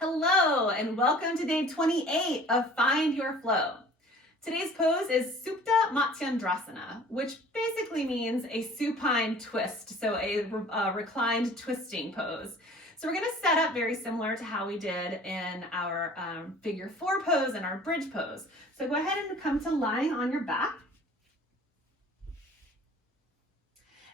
Hello, and welcome to day 28 of Find Your Flow. Today's pose is Supta Matsyendrasana, which basically means a supine twist, so a reclined twisting pose. So we're going to set up very similar to how we did in our figure 4 pose and our bridge pose. So go ahead and come to lying on your back.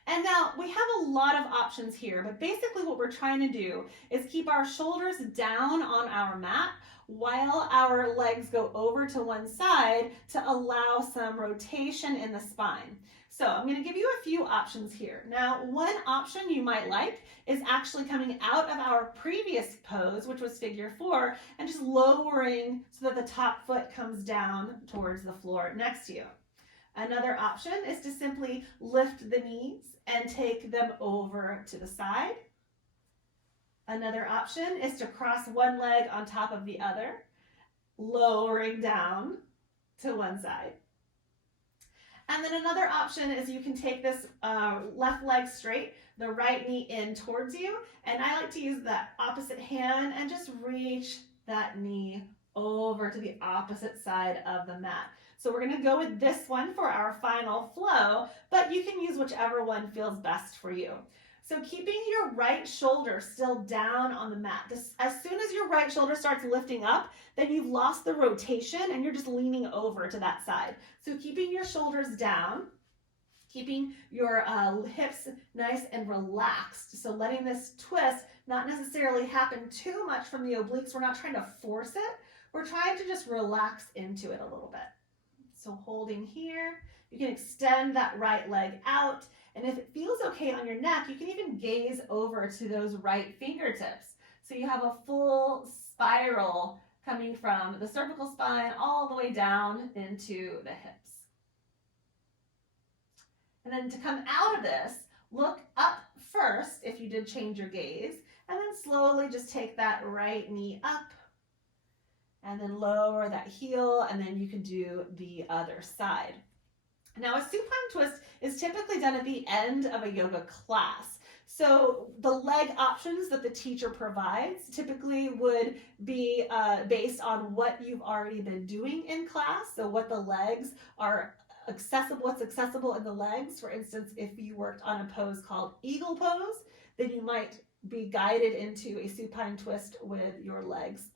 And now we have a lot of options here, but basically what we're trying to do is keep our shoulders down on our mat while our legs go over to one side to allow some rotation in the spine. So I'm going to give you a few options here. Now, one option you might like is actually coming out of our previous pose, which was figure 4, and just lowering so that the top foot comes down towards the floor next to you. Another option is to simply lift the knees and take them over to the side. Another option is to cross one leg on top of the other, lowering down to one side. And then another option is you can take this left leg straight, the right knee in towards you, and I like to use that opposite hand and just reach that knee over to the opposite side of the mat. So we're going to go with this one for our final flow, but you can use whichever one feels best for you. So keeping your right shoulder still down on the mat. As soon as your right shoulder starts lifting up, then you've lost the rotation and you're just leaning over to that side. So keeping your shoulders down, keeping your hips nice and relaxed. So letting this twist not necessarily happen too much from the obliques. We're not trying to force it. We're trying to just relax into it a little bit. So holding here, you can extend that right leg out. And if it feels okay on your neck, you can even gaze over to those right fingertips. So you have a full spiral coming from the cervical spine all the way down into the hips. And then to come out of this, look up first if you did change your gaze, and then slowly just take that right knee up and then lower that heel, and then you can do the other side. Now, a supine twist is typically done at the end of a yoga class. So the leg options that the teacher provides typically would be based on what you've already been doing in class. So what the legs are accessible, what's accessible in the legs. For instance, if you worked on a pose called eagle pose, then you might be guided into a supine twist with your legs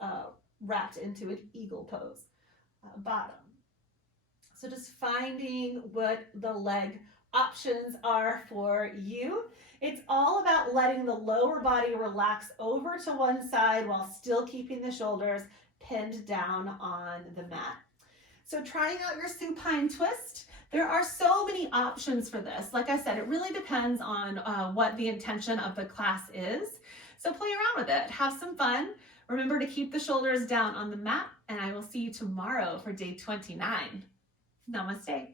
wrapped into an eagle pose bottom. So just finding what the leg options are for you. It's all about letting the lower body relax over to one side while still keeping the shoulders pinned down on the mat. So trying out your supine twist, there are so many options for this. Like I said, it really depends on what the intention of the class is. So play around with it, have some fun. Remember to keep the shoulders down on the mat, and I will see you tomorrow for day 29. Namaste.